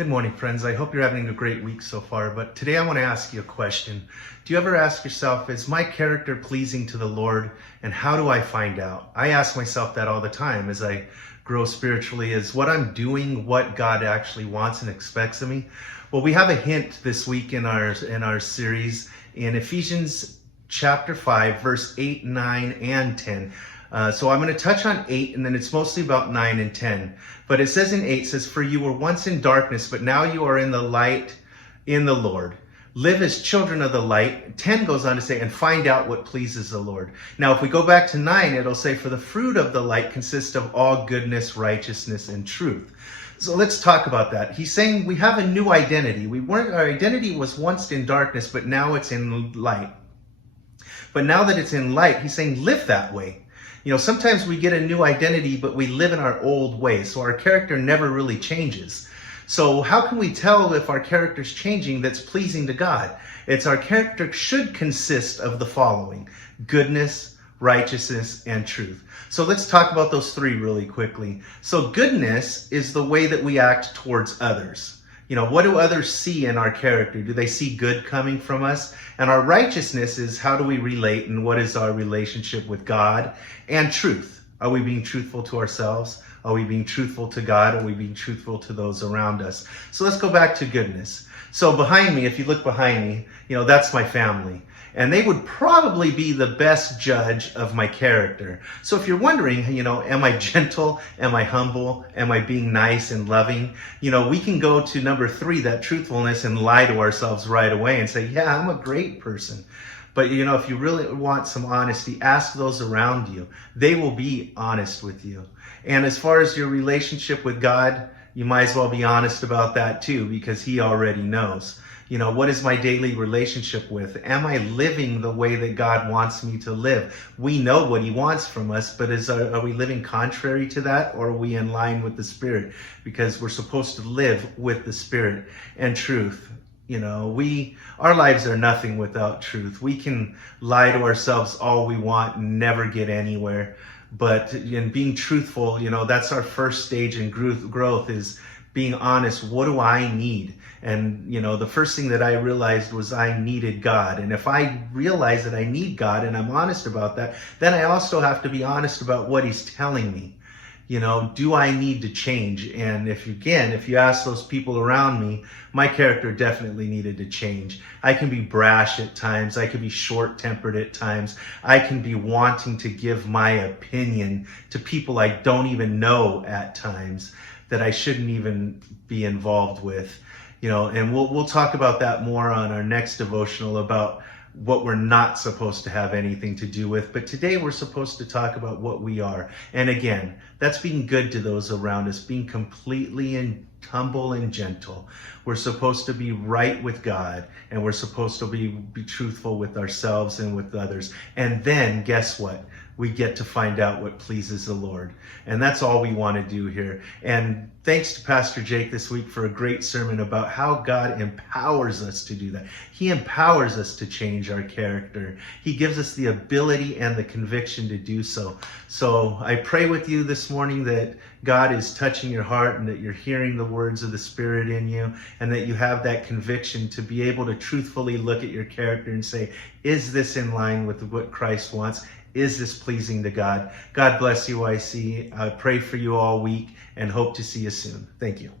Good morning, friends. I hope you're having a great week so far, but today I want to ask you a question. Do you ever ask yourself, is my character pleasing to the Lord, and how do I find out? I ask myself that all the time as I grow spiritually. Is what I'm doing what God actually wants and expects of me? Well, we have a hint this week in our series in Ephesians chapter 5, verse 8, 9, and 10. So I'm going to touch on 8, and then it's mostly about 9 and 10. But it says in 8, says, "For you were once in darkness, but now you are in the light in the Lord. Live as children of the light." 10 goes on to say, "And find out what pleases the Lord." Now, if we go back to 9, it'll say, "For the fruit of the light consists of all goodness, righteousness, and truth." So let's talk about that. He's saying we have a new identity. Our identity was once in darkness, but now it's in light. But now that it's in light, he's saying live that way. You know, sometimes we get a new identity, but we live in our old ways. So our character never really changes. So how can we tell if our character's changing that's pleasing to God? It's our character should consist of the following: goodness, righteousness, and truth. So let's talk about those three really quickly. So goodness is the way that we act towards others. You know, what do others see in our character? Do they see good coming from us? And our righteousness is how do we relate and what is our relationship with God? And truth. Are we being truthful to ourselves? Are we being truthful to God? Are we being truthful to those around us? So let's go back to goodness. So behind me, if you look behind me, you know, that's my family. And they would probably be the best judge of my character. So if you're wondering, you know, am I gentle? Am I humble? Am I being nice and loving? You know, we can go to number 3, that truthfulness, and lie to ourselves right away and say, yeah, I'm a great person. But, you know, if you really want some honesty, ask those around you. They will be honest with you. And as far as your relationship with God, you might as well be honest about that too, because He already knows. You know, what is my daily relationship with? Am I living the way that God wants me to live? We know what He wants from us, but are we living contrary to that, or are we in line with the Spirit? Because we're supposed to live with the Spirit and truth. You know, our lives are nothing without truth. We can lie to ourselves all we want and never get anywhere. But in being truthful, you know, that's our first stage in growth is being honest. What do I need? And, you know, the first thing that I realized was I needed God. And if I realize that I need God and I'm honest about that, then I also have to be honest about what He's telling me. You know, do I need to change? And if you ask those people around me, my character definitely needed to change. I can be brash at times. I can be short-tempered at times. I can be wanting to give my opinion to people I don't even know at times that I shouldn't even be involved with. You know, and we'll talk about that more on our next devotional about what we're not supposed to have anything to do with. But today we're supposed to talk about what we are. And again, that's being good to those around us, being completely humble and gentle. We're supposed to be right with God, and we're supposed to be truthful with ourselves and with others. And then guess what? We get to find out what pleases the Lord. And that's all we want to do here. And thanks to Pastor Jake this week for a great sermon about how God empowers us to do that. He empowers us to change our character. He gives us the ability and the conviction to do so. So I pray with you this morning that God is touching your heart and that you're hearing the words of the Spirit in you, and that you have that conviction to be able to truthfully look at your character and say, is this in line with what Christ wants? Is this pleasing to God? God bless you, I pray for you all week and hope to see you soon. Thank you.